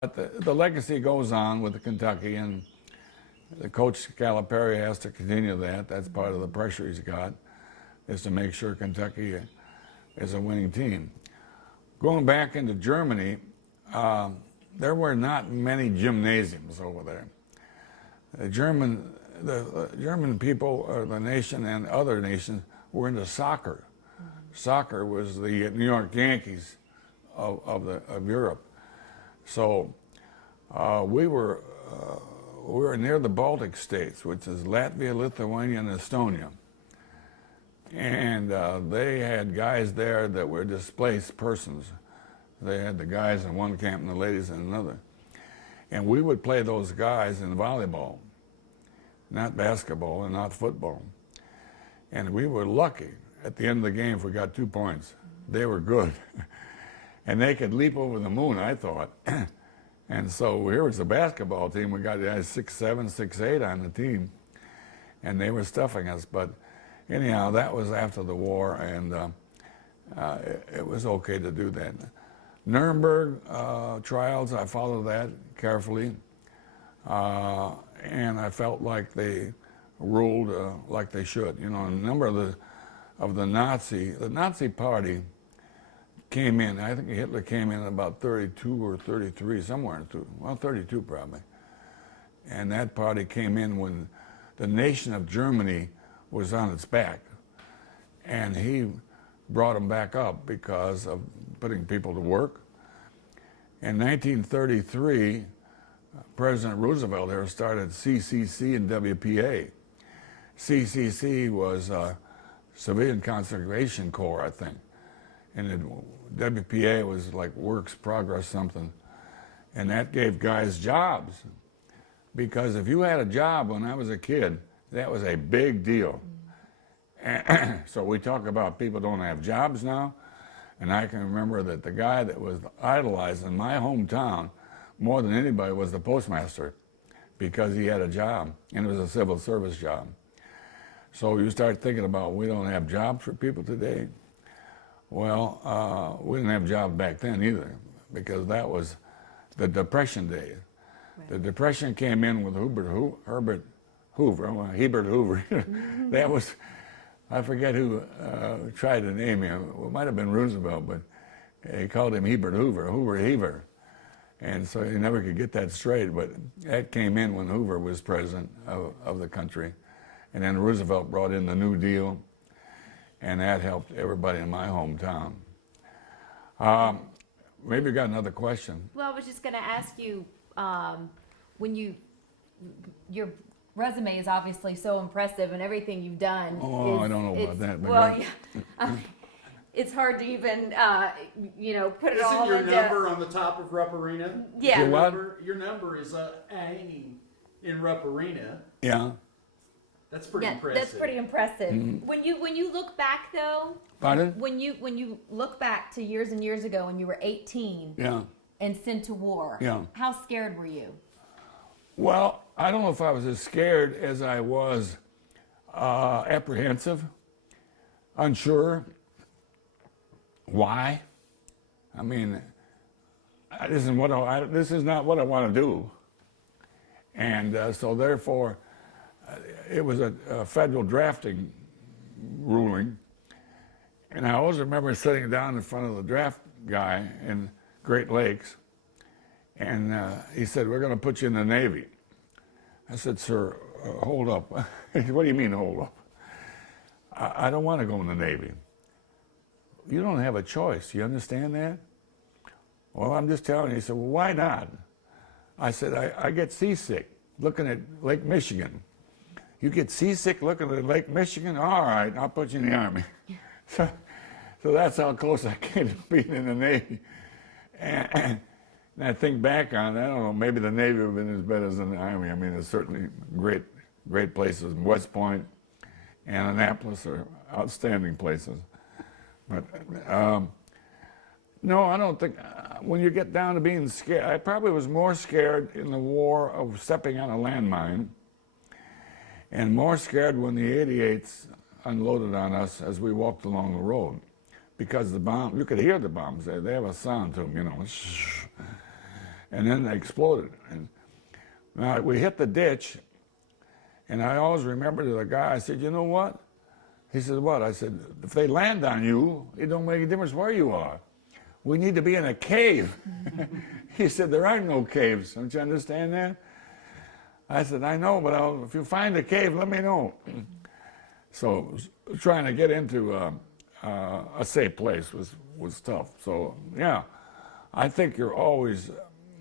But the legacy goes on with the Kentucky, and the coach Calipari has to continue that. That's part of the pressure he's got, is to make sure Kentucky is a winning team. Going back into Germany, there were not many gymnasiums over there. The German people, or the nation and other nations, were into soccer. Soccer was the New York Yankees of Europe. So we were near the Baltic states, which is Latvia, Lithuania, and Estonia. And they had guys there that were displaced persons. They had the guys in one camp and the ladies in another. And we would play those guys in volleyball, not basketball and not football. And we were lucky at the end of the game if we got 2 points. They were good. And they could leap over the moon, I thought. And so here was the basketball team. We got guys 6'7", 6'8" on the team. And they were stuffing us. But anyhow, that was after the war, and it was okay to do that. Nuremberg trials, I followed that carefully. And I felt like they ruled like they should. You know, a number of the Nazi party came in. I think Hitler came in about 32 or 33, somewhere in, well, 32 probably. And that party came in when the nation of Germany was on its back. And he brought them back up because of putting people to work. In 1933, President Roosevelt here started CCC and WPA. CCC was Civilian Concentration Corps, I think. And WPA was like Works Progress something. And that gave guys jobs. Because if you had a job when I was a kid, that was a big deal. And so we talk about people don't have jobs now. And I can remember that the guy that was idolized in my hometown more than anybody was the postmaster, because he had a job, and it was a civil service job. So you start thinking about, we don't have jobs for people today. Well, we didn't have jobs back then either, because that was the Depression days. Right. The Depression came in with Herbert Hoover. That was, I forget who tried to name him. It might have been Roosevelt, but he called him Herbert Hoover. And so he never could get that straight, but that came in when Hoover was president of the country. And then Roosevelt brought in the New Deal, and that helped everybody in my hometown. Maybe you got another question. Well, I was just going to ask you, when your resume is obviously so impressive, and everything you've done. Oh, I don't know about that. But well, yeah, it's hard to even, put it all Isn't into. your number on the top of Rupp Arena? Yeah. Your number is hanging in Rupp Arena. Yeah. That's pretty Yeah, impressive. that's pretty impressive. Mm-hmm. When you look back though, Pardon? when you look back to years and years ago when you were 18 Yeah. and sent to war, Yeah. how scared were you? Well, I don't know if I was as scared as I was apprehensive, unsure. Why? I mean, this is not what I want to do. And so therefore, it was a federal drafting ruling. And I always remember sitting down in front of the draft guy in Great Lakes, and he said, "We're going to put you in the Navy." I said, "Sir, hold up." He said, "What do you mean, hold up? I don't want to go in the Navy." "You don't have a choice. You understand that?" "Well, I'm just telling you." He said, "Well, why not?" I said, I get seasick looking at Lake Michigan." "You get seasick looking at Lake Michigan? All right, I'll put you in the Army." So that's how close I came to being in the Navy. And I think back on it, I don't know, maybe the Navy would have been as bad as in the Army. I mean, there's certainly great places. West Point and Annapolis are outstanding places. But no, I don't think, when you get down to being scared, I probably was more scared in the war of stepping on a landmine, and more scared when the 88s unloaded on us as we walked along the road. Because the bomb, you could hear the bombs, they have a sound to them, you know. and then they exploded. And now we hit the ditch, and I always remember to the guy, I said, you know what? He said, what? I said, if they land on you, it don't make a difference where you are. We need to be in a cave. He said, there are no caves. Don't you understand that? I said, I know, but if you find a cave, let me know. So trying to get into a safe place was tough. So, yeah, I think you're always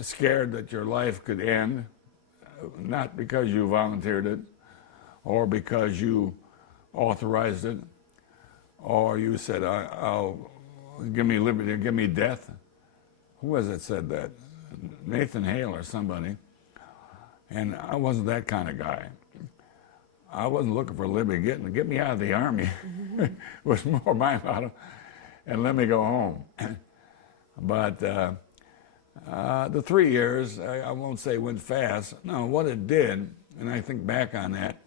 scared that your life could end, not because you volunteered it, or because you authorized it, or you said, I'll give me liberty, give me death. Who was it said that? Nathan Hale or somebody. And I wasn't that kind of guy. I wasn't looking for liberty. Get me out of the army was more my motto, and let me go home. But the 3 years, I won't say went fast. No, what it did, and I think back on that,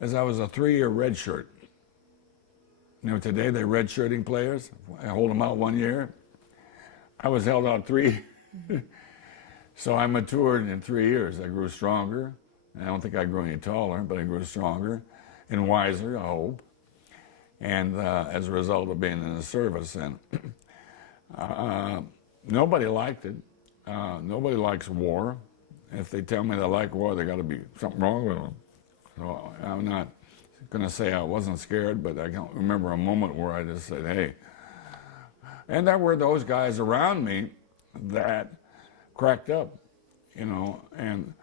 is I was a 3-year red shirt. You know, today they're redshirting players. I hold them out 1 year. I was held out 3. So I matured in 3 years. I grew stronger. I don't think I grew any taller, but I grew stronger and wiser, I hope. And as a result of being in the service, and nobody liked it. Nobody likes war. If they tell me they like war, there got to be something wrong with them. So I'm not going to say I wasn't scared, but I can remember a moment where I just said, hey. And there were those guys around me that cracked up, you know, and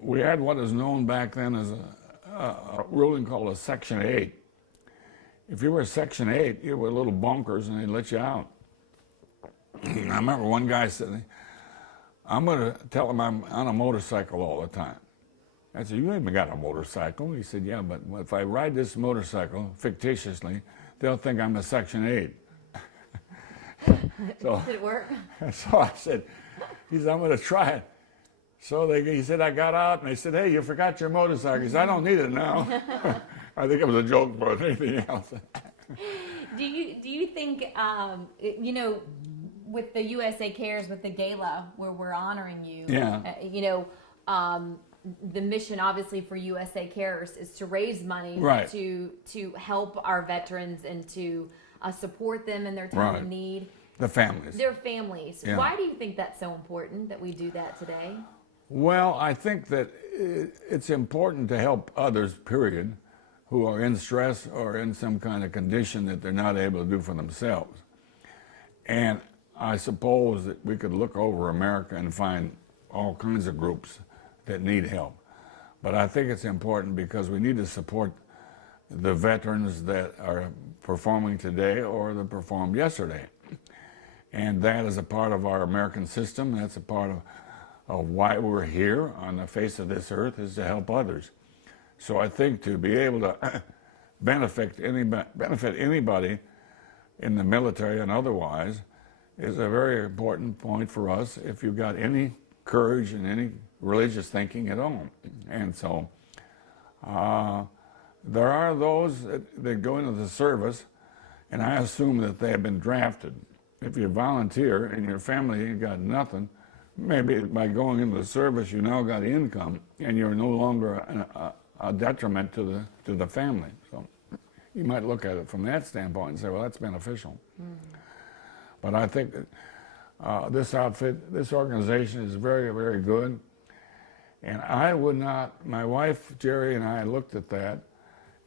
we had what is known back then as a ruling called a Section 8. If you were Section 8, you were little bunkers and they'd let you out. I remember one guy said, I'm going to tell him I'm on a motorcycle all the time. I said, you haven't got a motorcycle. He said, yeah, but if I ride this motorcycle fictitiously, they'll think I'm a Section 8. So, Did it work? so I said, he said, I'm going to try it. So he said, I got out, and they said, hey, you forgot your motorcycle. He said, I don't need it now. I think it was a joke more than anything else. Do you think, you know, with the USA Cares, with the gala where we're honoring you, Yeah. you know, the mission obviously for USA Cares is to raise money Right. to help our veterans and to support them in their time Right. of need. The families. Their families. Yeah. Why do you think that's so important that we do that today? Well, I think that it's important to help others, period, who are in stress or in some kind of condition that they're not able to do for themselves. And I suppose that we could look over America and find all kinds of groups that need help. But I think it's important because we need to support the veterans that are performing today or that performed yesterday. And that is a part of our American system. That's a part of why we're here on the face of this earth, is to help others. So I think to be able to benefit anybody in the military and otherwise is a very important point for us if you've got any courage and any religious thinking at all. And so there are those that go into the service, and I assume that they have been drafted. If you volunteer and your family ain't got nothing, maybe by going into the service you now got income and you're no longer a detriment to the family. So you might look at it from that standpoint and say, well, that's beneficial. Mm-hmm. But I think that this outfit, this organization is very, very good. And I would not, my wife, Jerry, and I looked at that,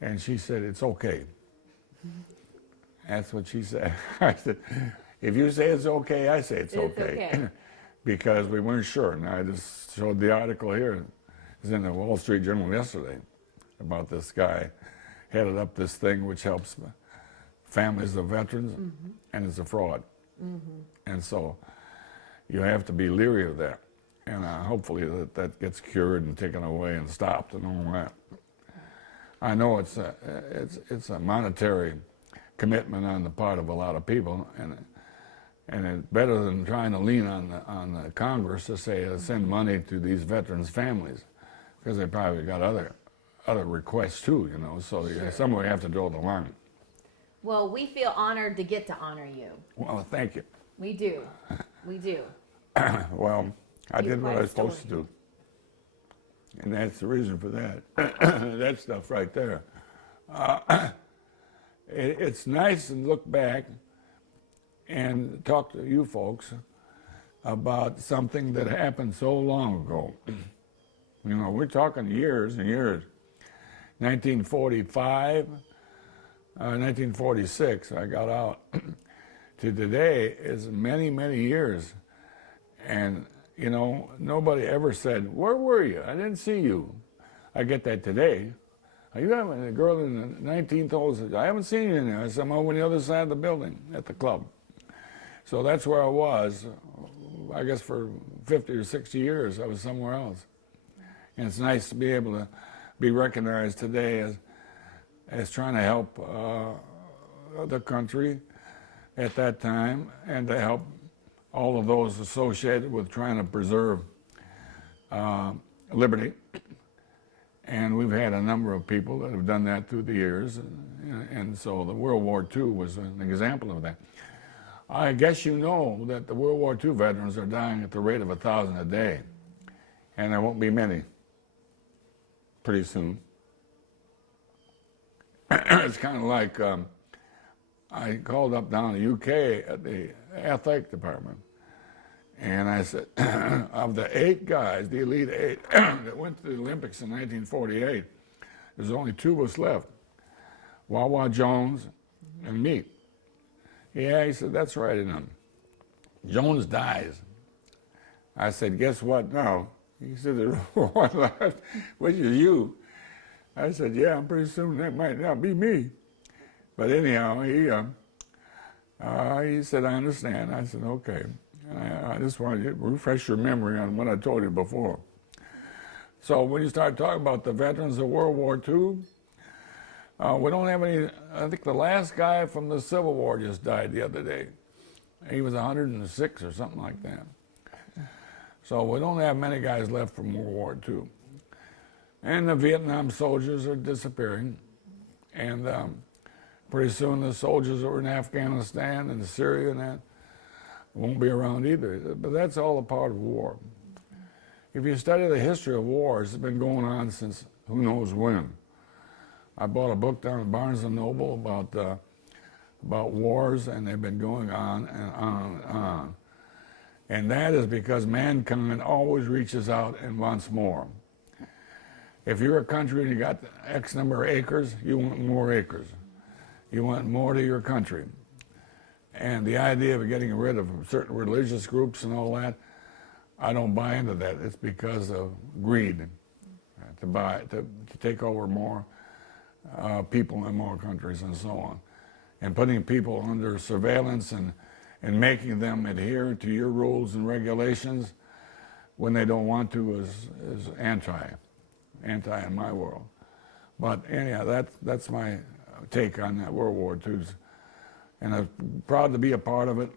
and she said, it's okay. Mm-hmm. That's what she said. I said, if you say it's okay, I say it's okay. Because we weren't sure. And I just showed the article here. It was in the Wall Street Journal yesterday about this guy headed up this thing which helps families of veterans, mm-hmm. and it's a fraud. Mm-hmm. And so you have to be leery of that. And hopefully that gets cured and taken away and stopped and all that. I know it's a monetary commitment on the part of a lot of people, and it's better than trying to lean on the Congress to say send money to these veterans' families, because they probably got other requests too, you know. So sure. Somewhere you have to draw the line. Well, we feel honored to get to honor you. Well, thank you. We do. We do. Well, I He's did what quite I a was supposed to story. do. And that's the reason for that. That stuff right there. It's nice to look back and talk to you folks about something that happened so long ago. You know, we're talking years and years. 1945, 1946, I got out. To today is many, many years. And, you know, nobody ever said, where were you? I didn't see you. I get that today. Are you having a girl in the 19th hole? I haven't seen you in there. I said, I'm over on the other side of the building at the club. So that's where I was. I guess for 50 or 60 years, I was somewhere else. And it's nice to be able to be recognized today as trying to help the country at that time and to help all of those associated with trying to preserve liberty. And we've had a number of people that have done that through the years. And so the World War II was an example of that. I guess you know that the World War II veterans are dying at the rate of 1,000 a day. And there won't be many pretty soon. It's kind of like I called up down in the UK at the athletic department. And I said, of the 8 guys, the elite 8, that went to the Olympics in 1948, there's only 2 of us left, Wawa Jones and me. Yeah, he said, that's right. And Jones dies. I said, guess what now? He said, there's one left, which is you. I said, yeah, pretty soon that might not be me. But anyhow, he said, I understand. I said, okay. I just wanted to refresh your memory on what I told you before. So when you start talking about the veterans of World War II, we don't have any. I think the last guy from the Civil War just died the other day. He was 106 or something like that. So we don't have many guys left from World War II. And the Vietnam soldiers are disappearing. And pretty soon the soldiers that were in Afghanistan and Syria and that won't be around either. But that's all a part of war. If you study the history of wars, it's been going on since who knows when. I bought a book down at Barnstable about wars, and they've been going on and on and on. And that is because mankind always reaches out and wants more. If you're a country and you got X number of acres, you want more acres. You want more to your country. And the idea of getting rid of certain religious groups and all that, I don't buy into that. It's because of greed, to take over more people in more countries and so on. And putting people under surveillance and making them adhere to your rules and regulations when they don't want to is anti in my world. But anyhow, that's my take on that World War II. And I'm proud to be a part of it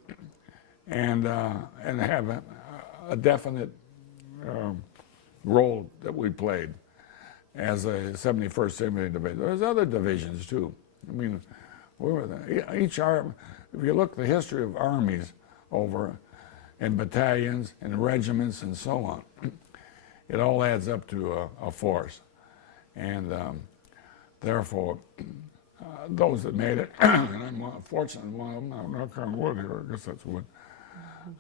and have a definite role that we played as a 71st Infantry Division. There's other divisions too. I mean, each arm, if you look at the history of armies over and battalions and regiments and so on, it all adds up to a force. And therefore, those that made it, and I'm fortunate one of them, I'll knock on wood here, I guess that's wood.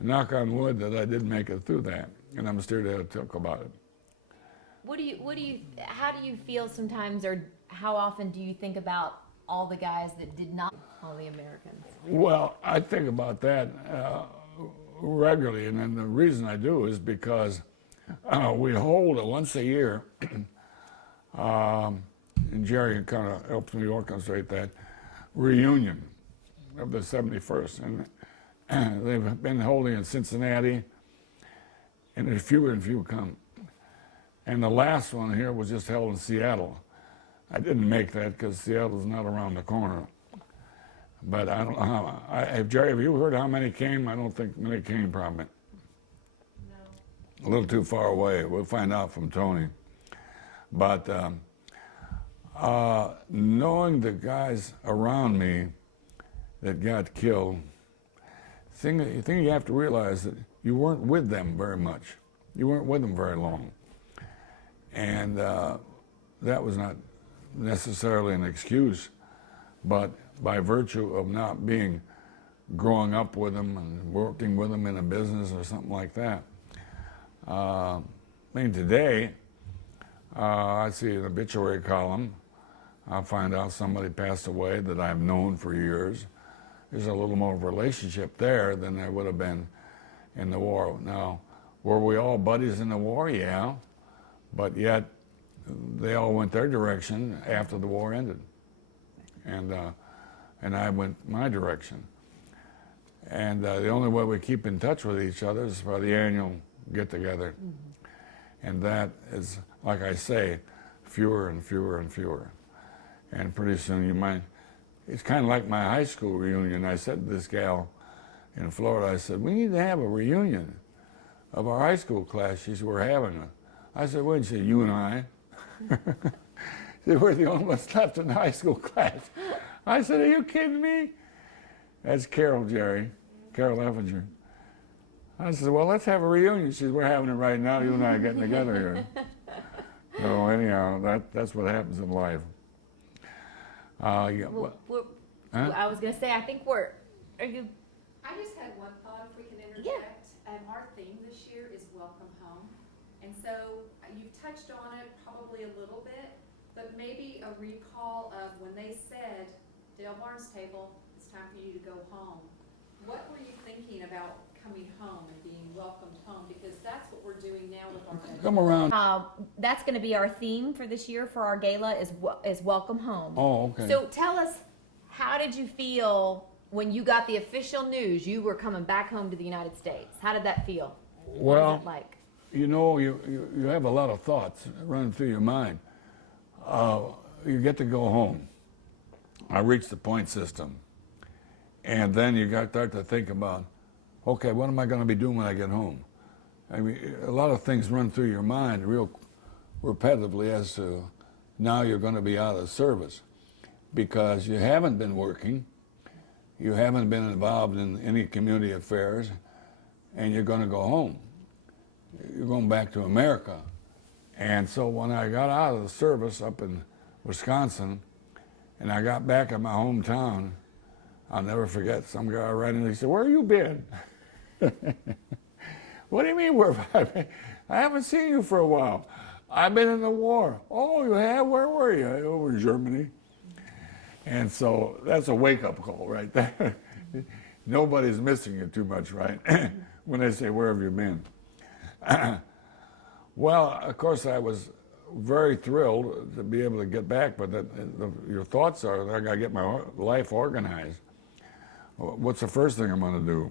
Knock on wood that I did make it through that, and I'm still there to talk about it. How do you feel sometimes, or how often do you think about all the guys that did not, all the Americans? Well, I think about that regularly, and then the reason I do is because we hold it once a year, and Jerry kind of helps me orchestrate that reunion of the 71st, and they've been holding in Cincinnati, and there's fewer and fewer come. And the last one here was just held in Seattle. I didn't make that because Seattle's not around the corner. But I don't know how. Jerry, have you heard how many came? I don't think many came, probably. No. A little too far away. We'll find out from Tony. But knowing the guys around me that got killed, the thing you have to realize that you weren't with them very much. You weren't with them very long. And that was not necessarily an excuse, but by virtue of not growing up with them and working with them in a business or something like that. I mean, today, I see an obituary column. I'll find out somebody passed away that I've known for years. There's a little more relationship there than there would have been in the war. Now, were we all buddies in the war? Yeah. But yet, they all went their direction after the war ended. And I went my direction. And the only way we keep in touch with each other is by the annual get-together. And that is, like I say, fewer and fewer and fewer. And pretty soon you might, it's kind of like my high school reunion. I said to this gal in Florida, I said, we need to have a reunion of our high school class. She said, we're having it. I said, wait, she said, you and I? She said, we're the only ones left in the high school class. I said, are you kidding me? That's Carol, Jerry, Carol Effinger. I said, well, let's have a reunion. She said, we're having it right now. You and I are getting together here. So anyhow, that's what happens in life. Yeah, I was gonna say, I think are you? I just had one thought, if we can interject. Our theme this year is Welcome Home. And so you've touched on it probably a little bit, but maybe a recall of when they said, Dale Barnstable, it's time for you to go home. What were you thinking about coming home and being welcomed home? Because that's what we're doing now with our veterans. come around. That's going to be our theme for this year for our gala is Welcome Home. Oh, okay. So tell us, how did you feel when you got the official news you were coming back home to the United States? How did that feel? What Well, was it like? you know, you have a lot of thoughts running through your mind. You get to go home. I reached the point system. And then you got to start to think about, okay, what am I going to be doing when I get home? I mean, a lot of things run through your mind real repetitively as to now you're going to be out of service because you haven't been working, you haven't been involved in any community affairs, and you're going to go home. You're going back to America. And so when I got out of the service up in Wisconsin and I got back in my hometown, I'll never forget, some guy right in, he said, where you been? What do you mean, where have I been? I haven't seen you for a while. I've been in the war. Oh, you have? Where were you? Over in Germany. And so that's a wake-up call right there. Nobody's missing you too much, right? When they say, where have you been? Well, of course, I was very thrilled to be able to get back, but your thoughts are, I got to get my life organized. What's the first thing I'm going to do?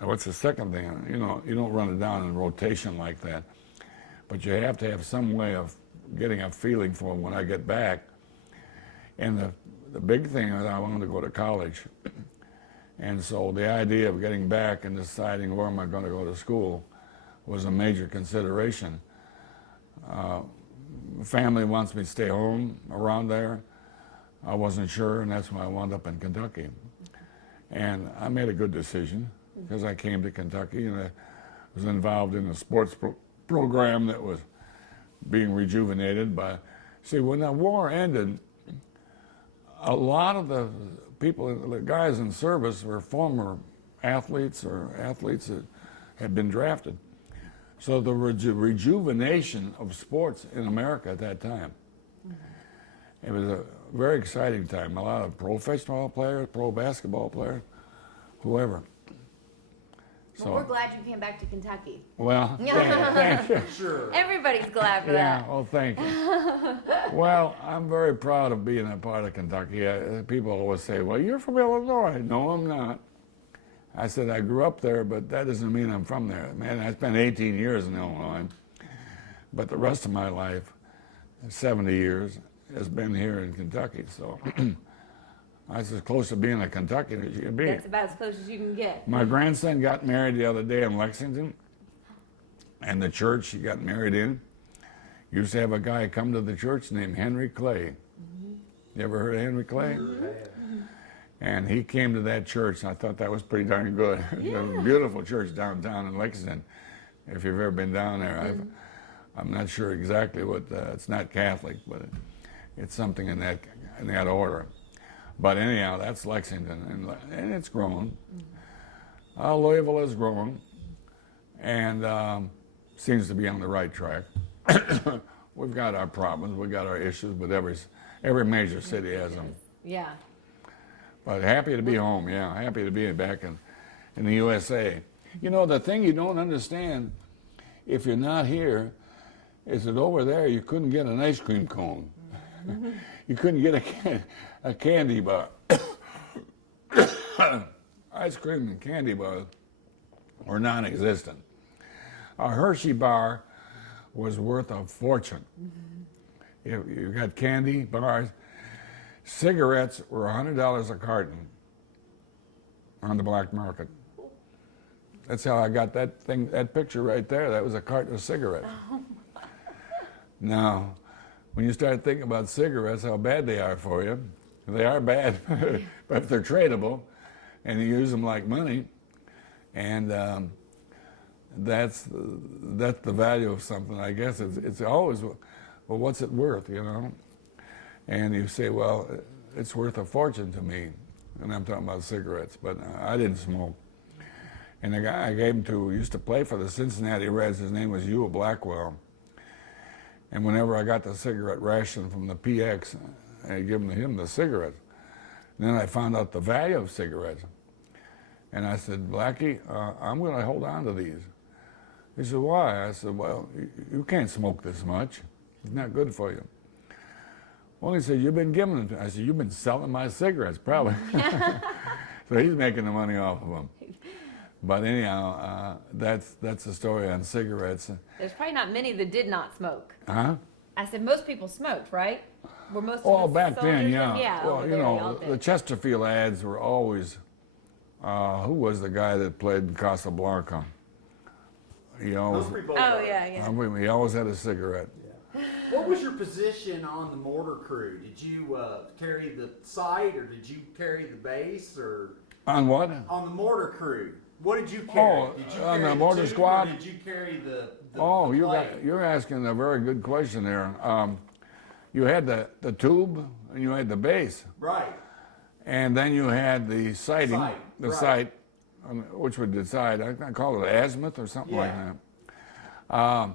What's the second thing? You know, you don't run it down in rotation like that, but you have to have some way of getting a feeling for when I get back. And the big thing is I wanted to go to college. And so the idea of getting back and deciding where am I going to go to school was a major consideration. Family wants me to stay home around there. I wasn't sure, and that's why I wound up in Kentucky. And I made a good decision because I came to Kentucky and I was involved in a sports program that was being rejuvenated by, see, when the war ended, a lot of the people, the guys in service were former athletes or athletes that had been drafted. So the rejuvenation of sports in America at that time, it was a very exciting time. A lot of professional players, pro basketball players, whoever. Well, we're glad you came back to Kentucky. Well, thank you. Sure. Everybody's glad for Yeah, that. well, thank you. Well, I'm very proud of being a part of Kentucky. People always say, well, you're from Illinois. No, I'm not. I said, I grew up there, but that doesn't mean I'm from there. Man, I spent 18 years in Illinois, but the rest of my life, 70 years, has been here in Kentucky. So that's as close to being a Kentuckian as you can be. That's about as close as you can get. My grandson got married the other day in Lexington, and the church he got married in used to have a guy come to the church named Henry Clay. You ever heard of Henry Clay? And he came to that church, and I thought that was pretty darn good. It was a beautiful church downtown in Lexington. If you've ever been down there, I'm not sure exactly what. It's not Catholic, but it's something in that order. But anyhow, that's Lexington, and it's grown. Louisville has grown, and seems to be on the right track. We've got our problems, we've got our issues, but every major city has them. Yeah. But happy to be home, yeah. Happy to be back in the USA. You know, the thing you don't understand, if you're not here, is that over there you couldn't get an ice cream cone. You couldn't get a candy bar. Ice cream and candy bars were non-existent. A Hershey bar was worth a fortune. You got candy bars. Cigarettes were $100 a carton on the black market. That's how I got that picture right there. That was a carton of cigarettes. Now, when you start thinking about cigarettes, how bad they are for you, they are bad, but if they're tradable, and you use them like money, and that's the value of something. I guess it's always, well, what's it worth, you know? And you say, well, it's worth a fortune to me, and I'm talking about cigarettes, but I didn't smoke. And the guy I gave him to used to play for the Cincinnati Reds. His name was Ewell Blackwell. And whenever I got the cigarette ration from the PX, I gave him the cigarettes. And then I found out the value of cigarettes. And I said, Blackie, I'm going to hold on to these. He said, why? I said, well, you can't smoke this much. It's not good for you. Well, he said, you've been giving them to me. I said, you've been selling my cigarettes, probably. So he's making the money off of them. But anyhow, that's the story on cigarettes. There's probably not many that did not smoke. Huh? I said most people smoked, right? Were most Oh, of the back then, soldiers- yeah. Yeah. Well, over you there, they all know, did. the Chesterfield ads were always, who was the guy that played in Casablanca? He always, Humphrey Oh Bogart. yeah. he always had a cigarette. What was your position on the mortar crew? Did you carry the sight, or did you carry the base, or On what? on the mortar crew? What did you carry? Oh, Did you on carry the mortar tube, squad? Or did you carry the Oh, plate? you're asking a very good question there. You had the tube and you had the base, Right. and then you had the sighting, Sight, the right. sight, which would decide. I call it azimuth or something like Yeah. that.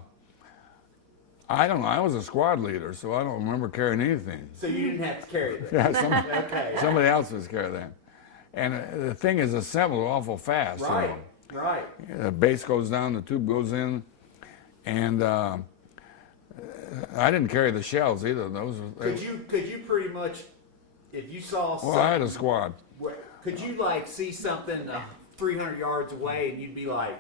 I don't know. I was a squad leader, so I don't remember carrying anything. So you didn't have to carry that. Yeah, Okay. somebody else was carrying that. And the thing is assembled awful fast. you Right. know. Right. The base goes down, the tube goes in, and I didn't carry the shells either. Those were, Could you pretty much, if you saw well, I had a something, squad. could you like see something 300 yards away and you'd be like,